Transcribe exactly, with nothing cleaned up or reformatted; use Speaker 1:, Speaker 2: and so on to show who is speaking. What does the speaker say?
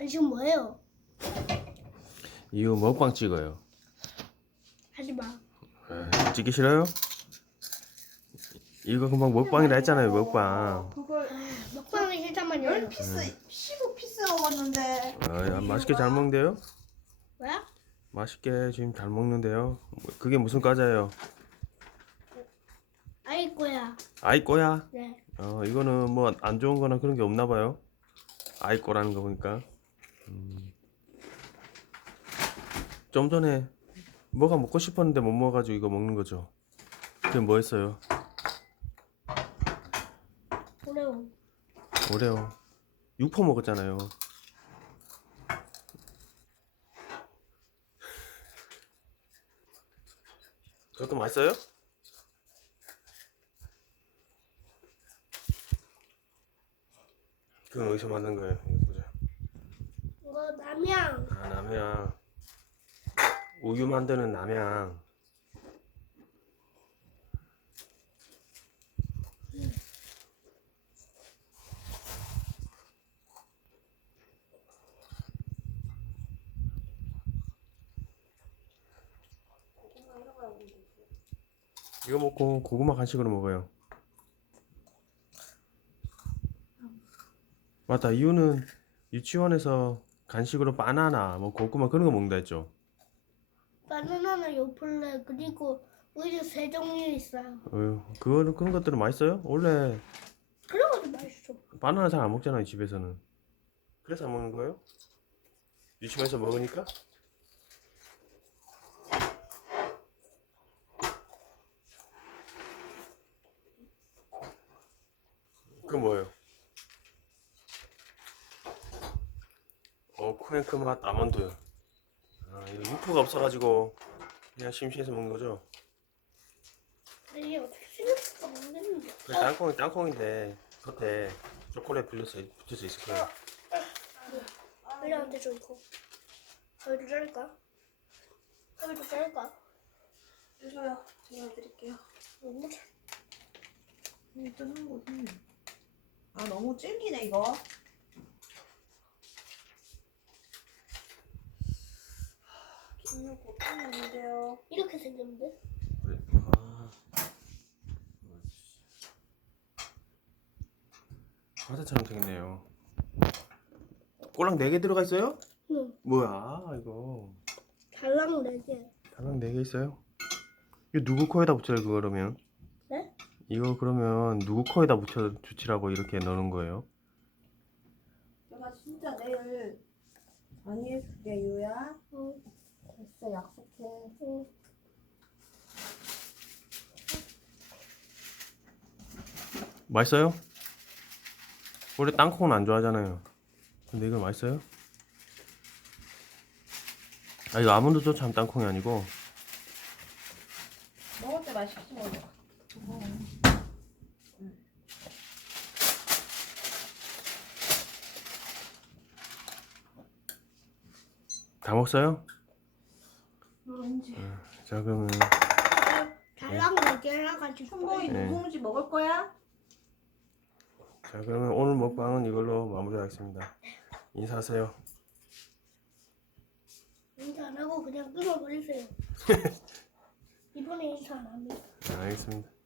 Speaker 1: 아니, 지금 뭐예요?
Speaker 2: 이거 먹방 찍어요.
Speaker 1: 하지 마.
Speaker 2: 에이, 찍기 싫어요? 이거 금방 먹방이라 했잖아요. 먹방.
Speaker 3: 그걸
Speaker 1: 먹방이 싫다만요.
Speaker 3: 열 피스, 십오 피스 먹었는데.
Speaker 2: 아, 맛있게 잘 먹는데요?
Speaker 1: 뭐야?
Speaker 2: 맛있게 지금 잘 먹는데요. 그게 무슨 과자예요?
Speaker 1: 아이 거야.
Speaker 2: 아이 꼬야?
Speaker 1: 네.
Speaker 2: 어, 이거는 뭐 안 좋은 거나 그런 게 없나 봐요. 아이 꼬라는 거 보니까. 음. 좀 전에 뭐가 먹고 싶었는데 못 먹어가지고 이거 먹는 거죠. 그게 뭐였어요?
Speaker 1: 오레오.
Speaker 2: 오레오. 육포 먹었잖아요. 그것도 맛있어요? 그건 어디서 만든 거예요? 이거 보자.
Speaker 1: 이거 남양.
Speaker 2: 아, 남양. 우유 만드는 남양. 이거 먹고 고구마 간식으로 먹어요. 맞다. 이유는 유치원에서 간식으로 바나나, 뭐 고구마 그런 거 먹는다 했죠.
Speaker 1: 바나나나 요플레 그리고 우유 세 종류 있어요.
Speaker 2: 어휴, 그거는 그런 것들은 맛있어요? 원래
Speaker 1: 그런 것도 맛있어.
Speaker 2: 바나나 잘 안 먹잖아요, 집에서는. 그래서 안 먹는 거예요? 유치원에서 먹으니까? 그 뭐예요? 어, 코앤크 맛 아몬드. 아, 이거 육포가 없어가지고 그냥 심심해서 먹는 거죠.
Speaker 1: 근데 이게 어떻게 생겼을까 모르겠는데.
Speaker 2: 그 땅콩이 땅콩인데 겉에 초콜릿 불려서 붙여져 있을 거예요.
Speaker 1: 빌려한테 줘 이거. 여기도 자를까? 여기도 자를까?
Speaker 3: 주셔요. 제가 해드릴게요.
Speaker 1: 너무 잘.
Speaker 3: 일단 한 거지. 아, 너무 질기네, 이거. 김육 고통이 없는데요.
Speaker 1: 이렇게 생겼는데?
Speaker 2: 그래. 아. 과자처럼 생겼네요. 꼴랑 네 개 들어가 있어요?
Speaker 1: 응.
Speaker 2: 뭐야 이거.
Speaker 1: 달랑 네 개.
Speaker 2: 달랑 네 개 있어요? 이거 누구 코에다 붙여요 그거 그러면?
Speaker 1: 네?
Speaker 2: 이거 그러면 누구 코에다 붙여 주치라고 이렇게 넣는 거예요?
Speaker 3: 내가 진짜 내일 많이 해줄게, 유야.
Speaker 1: 응.
Speaker 3: 됐어, 약속해.
Speaker 1: 응.
Speaker 2: 맛있어요? 원래 땅콩은 안 좋아하잖아요. 근데 이거 맛있어요? 아 이거 아몬드도 참 땅콩이 아니고
Speaker 3: 먹을 때 맛있지, 먹어.
Speaker 2: 다 먹었어요?
Speaker 3: 누룽지.
Speaker 2: 자 그러면
Speaker 1: 달랑 네 개라 가지고.
Speaker 3: 천봉이
Speaker 2: 네.
Speaker 3: 누룽지 먹을 거야?
Speaker 2: 자 그러면 오늘 먹방은 이걸로 마무리하겠습니다. 인사하세요.
Speaker 1: 인사 안 하고 그냥 끊어버리세요. 이번에 인사 안 합니다.
Speaker 2: 네, 알겠습니다.